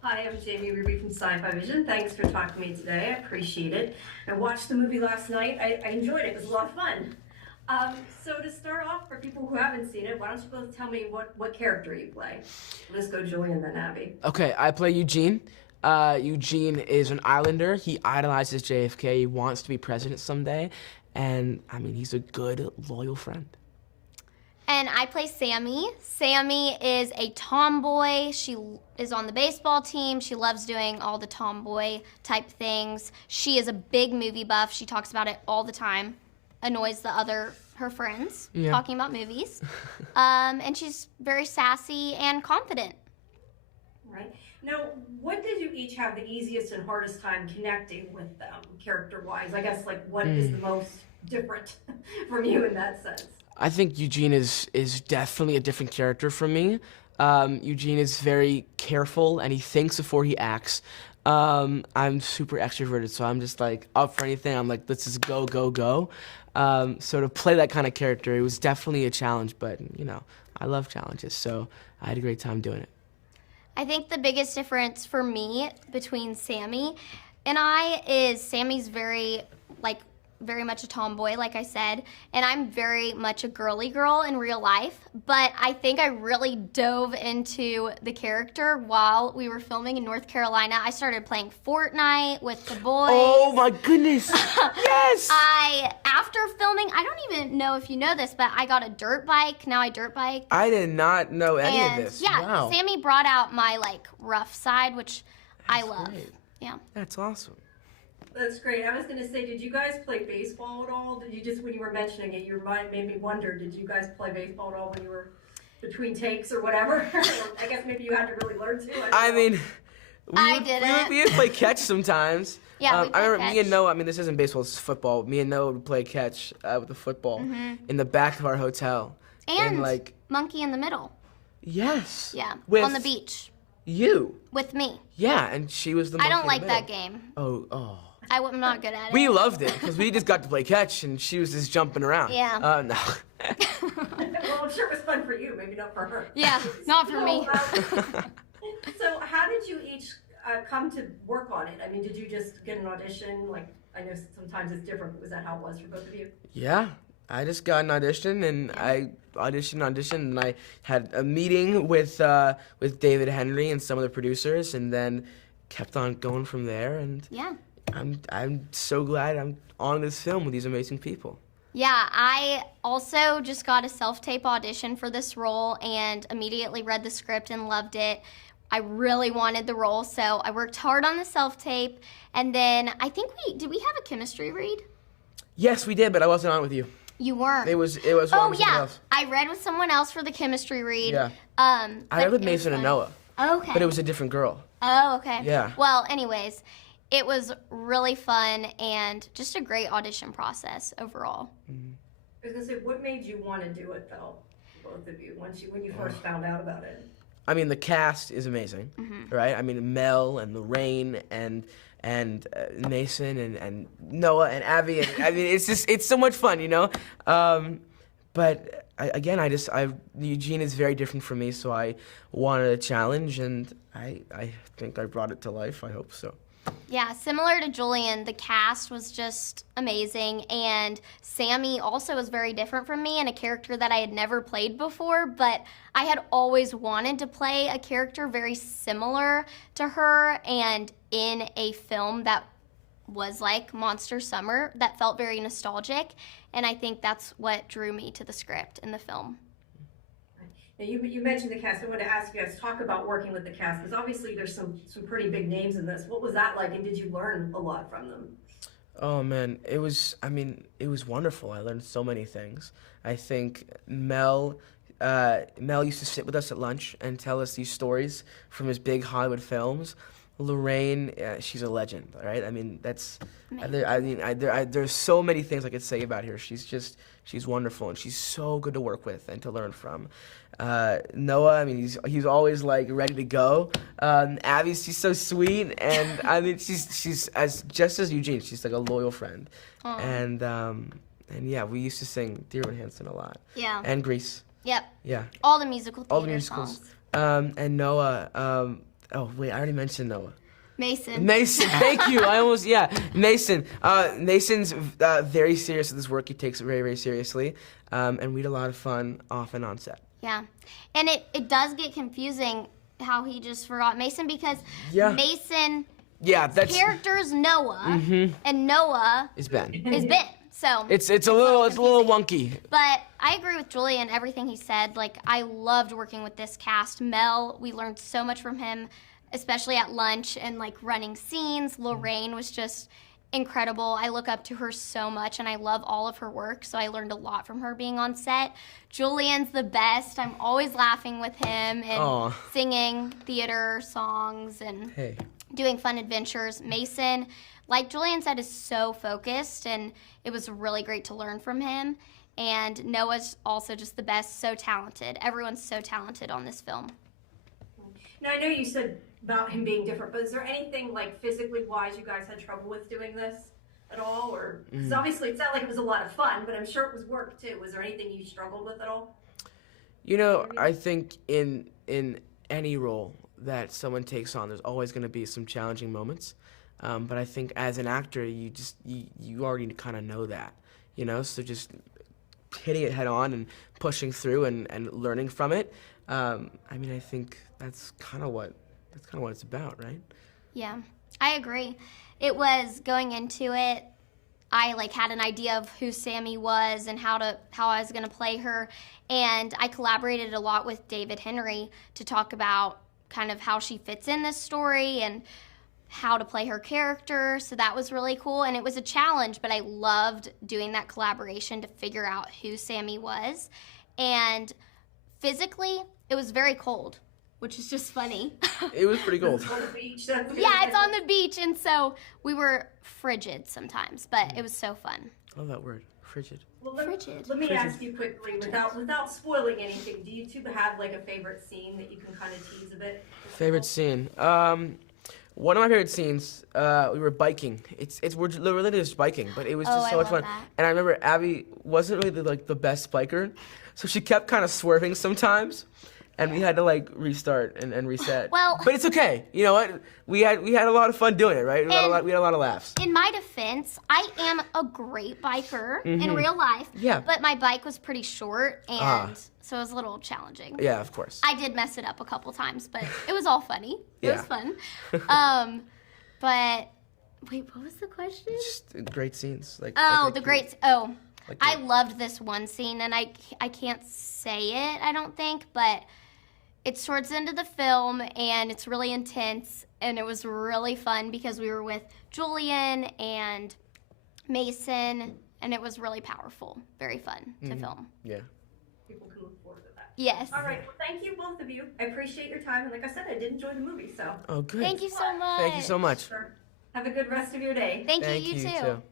Hi, I'm Jamie Ruby from Sci-Fivision. Thanks for talking to me today. I appreciate it. I watched the movie last night. I enjoyed it. It was a lot of fun. So to start off, for people who haven't seen it, why don't you both tell me what character you play? Let's go Julian, then Abby. Okay, I play Eugene. Eugene is an islander. He idolizes JFK. He wants to be president someday. And, I mean, he's a good, loyal friend. And I play Sammy. Sammy is a tomboy. She is on the baseball team. She loves doing all the tomboy type things. She is a big movie buff. She talks about it all the time. Annoys her friends talking about movies. And she's very sassy and confident. Right. Now, what did you each have the easiest and hardest time connecting with them, character-wise? I guess, like, what is the most different from you in that sense? I think Eugene is definitely a different character from me. Eugene is very careful, and he thinks before he acts. I'm super extroverted, so I'm just, like, up for anything. I'm like, let's just go, go, go. So to play that kind of character, it was definitely a challenge, but, you know, I love challenges, so I had a great time doing it. I think the biggest difference for me between Sammy and I is Sammy's very much a tomboy, like I said, and I'm very much a girly girl in real life, but I think I really dove into the character while we were filming in North Carolina. I started playing Fortnite with the boys. Oh my goodness, yes! After filming, I don't even know if you know this, but I got a dirt bike. Now I dirt bike. I did not know any of this. Yeah, wow. Sammy brought out my rough side, which I love. Great. Yeah. That's awesome. That's great. I was going to say, did you guys play baseball at all? Did you just, when you were mentioning it, your mind made me wonder, did you guys play baseball at all when you were between takes or whatever? I guess maybe you had to really learn to. I didn't. We would play catch sometimes. Yeah, we I remember catch. me and Noah, I mean, this isn't baseball, this is football. Me and Noah would play catch with the football in the back of our hotel. And Monkey in the Middle. Yes. Yeah, with on the beach. You. With me. Yeah, and she was the monkey I don't in like the that middle. game. Oh. I'm not good at it. We loved it because we just got to play catch and she was just jumping around. Yeah. No. Well, I'm sure it was fun for you, maybe not for her. Yeah, not for me. So how did you each come to work on it? I mean, did you just get an audition? Like, I know sometimes it's different, but was that how it was for both of you? Yeah, I just got an audition and I auditioned, and I had a meeting with David Henry and some of the producers, and then kept on going from there. And Yeah. I'm so glad I'm on this film with these amazing people. Yeah, I also just got a self-tape audition for this role and immediately read the script and loved it. I really wanted the role, so I worked hard on the self-tape, and then I think did we have a chemistry read? Yes, we did, but I wasn't on with you. You weren't. It was on Oh with someone yeah, else. I read with someone else for the chemistry read. Yeah. I read with Mason and Noah. Okay. But it was a different girl. Oh, okay. Yeah. Well, anyways, it was really fun and just a great audition process overall. I was going to say, what made you want to do it, though, both of you, when you first found out about it? I mean, the cast is amazing, right? I mean, Mel and Lorraine and Mason and Noah and Abby. And, I mean, it's so much fun, you know? But Eugene is very different from me, so I wanted a challenge, and I think I brought it to life. I hope so. Yeah, similar to Julian, the cast was just amazing, and Sammy also was very different from me and a character that I had never played before, but I had always wanted to play a character very similar to her, and in a film that was like Monster Summer that felt very nostalgic, and I think that's what drew me to the script and the film. Now, you mentioned the cast. I wanted to ask you guys, talk about working with the cast, because obviously there's some pretty big names in this. What was that like, and did you learn a lot from them? Oh man, it was wonderful. I learned so many things. I think Mel used to sit with us at lunch and tell us these stories from his big Hollywood films. Lorraine, she's a legend, right? I mean, there's so many things I could say about her. She's wonderful, and she's so good to work with and to learn from. Noah, I mean, he's always like ready to go. Abby, she's so sweet, and I mean, she's just as Eugene. She's like a loyal friend. Aww. And yeah, we used to sing Dear Evan Hansen a lot. Yeah. And Grease. Yep. Yeah. All the musical theater All the musicals. songs. And Noah, Oh wait, I already mentioned Noah. Mason. Mason, thank you. Mason. Mason's very serious with his work. He takes it very, very seriously, and we had a lot of fun off and on set. Yeah, and it does get confusing how he just forgot Mason because Mason. Yeah, that's character's Noah, and Noah is Ben. So it's a little wonky. But I agree with Julian everything he said. Like I loved working with this cast. Mel, we learned so much from him, especially at lunch and like running scenes. Lorraine was just incredible. I look up to her so much and I love all of her work, so I learned a lot from her being on set. Julian's the best. I'm always laughing with him and singing theater songs and doing fun adventures. Mason, like Julian said, is so focused, and it was really great to learn from him. And Noah's also just the best, so talented. Everyone's so talented on this film. Now, I know you said about him being different, but is there anything, like, physically wise you guys had trouble with doing this at all? Or, because obviously it sounded like it was a lot of fun, but I'm sure it was work, too. Was there anything you struggled with at all? You know, I think in any role that someone takes on, there's always going to be some challenging moments. But I think as an actor, you already kind of know that, you know? So just hitting it head on and pushing through and learning from it. I mean, I think that's kind of what it's about, right? Yeah, I agree. It was going into it, I like had an idea of who Sammy was and how I was gonna play her, and I collaborated a lot with David Henry to talk about kind of how she fits in this story and how to play her character. So that was really cool, and it was a challenge, but I loved doing that collaboration to figure out who Sammy was. And physically, it was very cold, which is just funny. It was pretty cold. It's on the beach. Yeah, it's on the beach, and so we were frigid sometimes, but it was so fun. I love that word, frigid. Well, Frigid. let me ask you quickly, without spoiling anything, do you two have like a favorite scene that you can kind of tease a bit? Favorite scene? One of my favorite scenes, we were biking. We're literally just biking, but it was just so much fun. That. And I remember Abby wasn't really the best biker, so she kept kind of swerving sometimes, and we had to like restart and reset. Well, but it's okay. You know what? We had a lot of fun doing it, right? We had a lot of laughs. In my defense, I am a great biker in real life. Yeah. But my bike was pretty short, and so it was a little challenging. Yeah, of course. I did mess it up a couple times, but it was all funny. It was fun. But wait, what was the question? Just great scenes. I loved this one scene, and I can't say it, I don't think, but it's towards the end of the film, and it's really intense, and it was really fun because we were with Julian and Mason, and it was really powerful. Very fun to film. Yeah. People can look forward to that. Yes. All right. Well, thank you, both of you. I appreciate your time, and like I said, I did enjoy the movie, so. Oh, good. Thank you so much. Thank you so much. Have a good rest of your day. Thank you, you too.